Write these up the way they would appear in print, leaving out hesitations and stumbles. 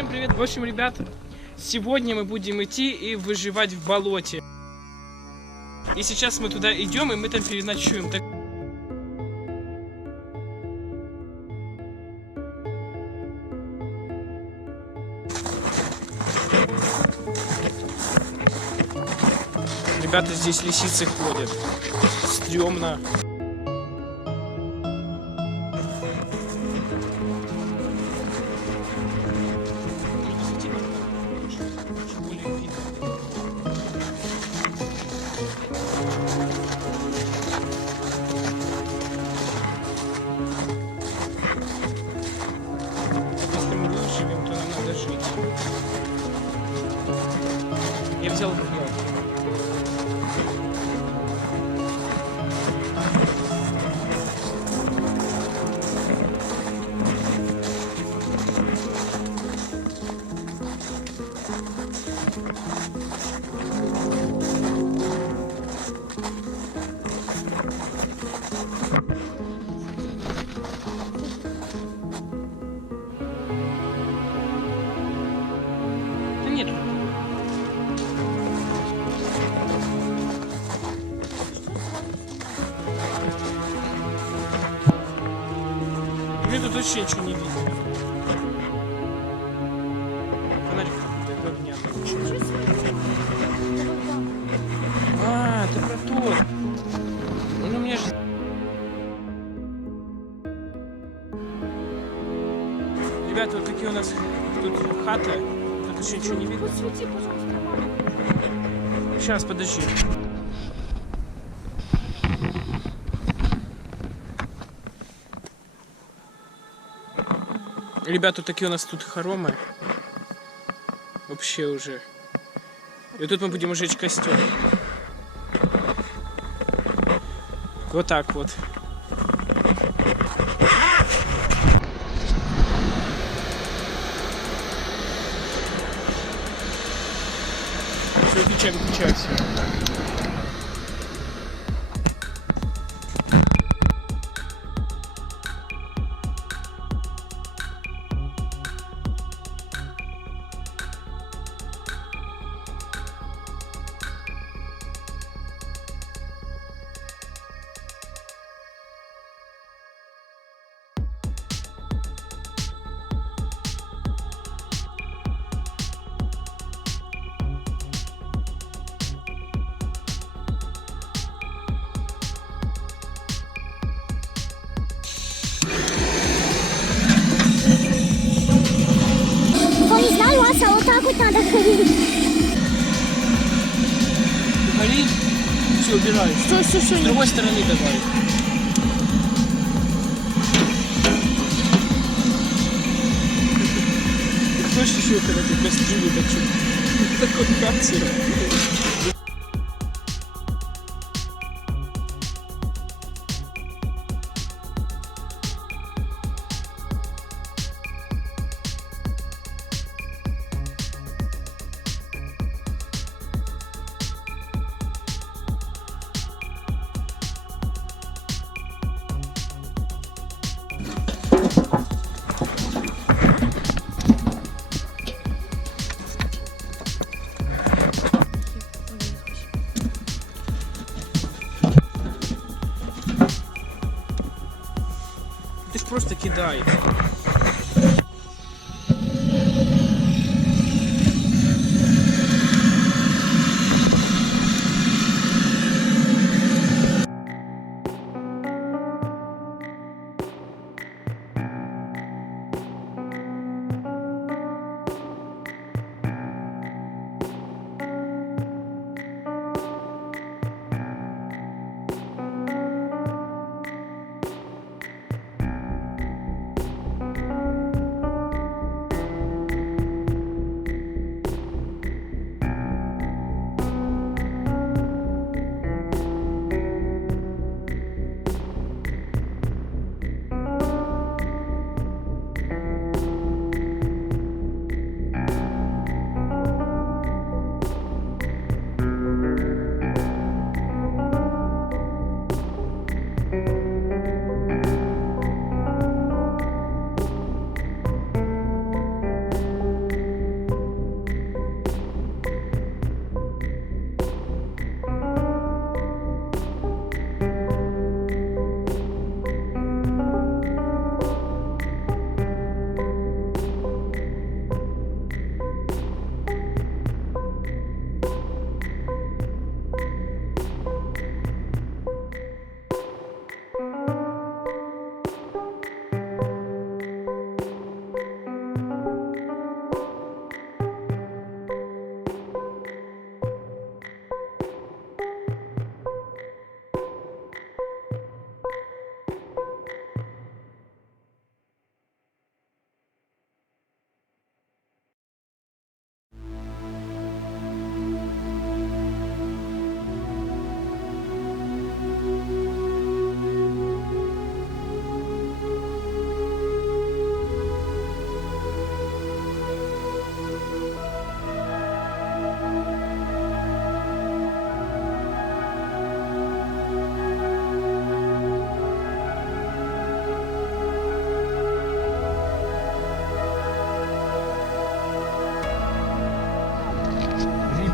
Всем привет! В общем, ребят, сегодня мы будем идти и выживать в болоте. И сейчас мы туда идем, и мы там переночуем. Ребята, здесь лисицы ходят. Стрёмно. Если мы выживем, то нам надо жить. Я взял гриб. Да нет. Мне тут вообще ничего не видно. Фонарик какой-то говняный. А, это про тот. Ну, у меня же... Ребята, вот такие у нас тут хаты. Тут вообще ничего не видно. Посвети, пожалуйста, мама. Сейчас, подожди. Ребята, такие у нас тут хоромы. Вообще уже. И тут мы будем жечь костер. Вот так вот. Все, выключай, выключай все. Не знаю, Аса, вот так вот надо ходить. Гори. Все, убирай. Что? С другой стороны давай. Кто ж еще когда ты кастрюлю такой кацер? Ты ж просто кидай.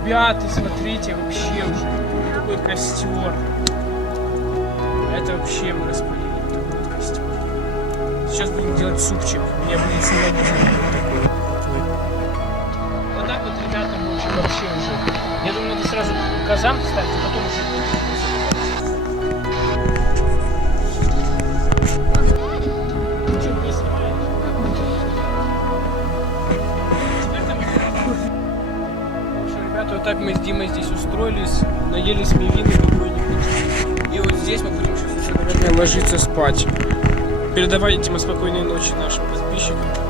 Ребята, смотрите, вообще уже какой костер. Это вообще мы распалили. Это будет костер. Сейчас будем делать супчик. У меня будет сегодня такой. Вот так вот, ребята, мы уже вообще уже. Я думаю, надо сразу казан ставить, а потом уже. Что вы снимаете? Теперь там. Ну что, ребята, вот так мы с Димой здесь устроились, наелись мивины какой-нибудь. И вот здесь мы будем сейчас уже, наверное, ложиться спать. Передавайте, Дима, спокойной ночи нашим подписчикам.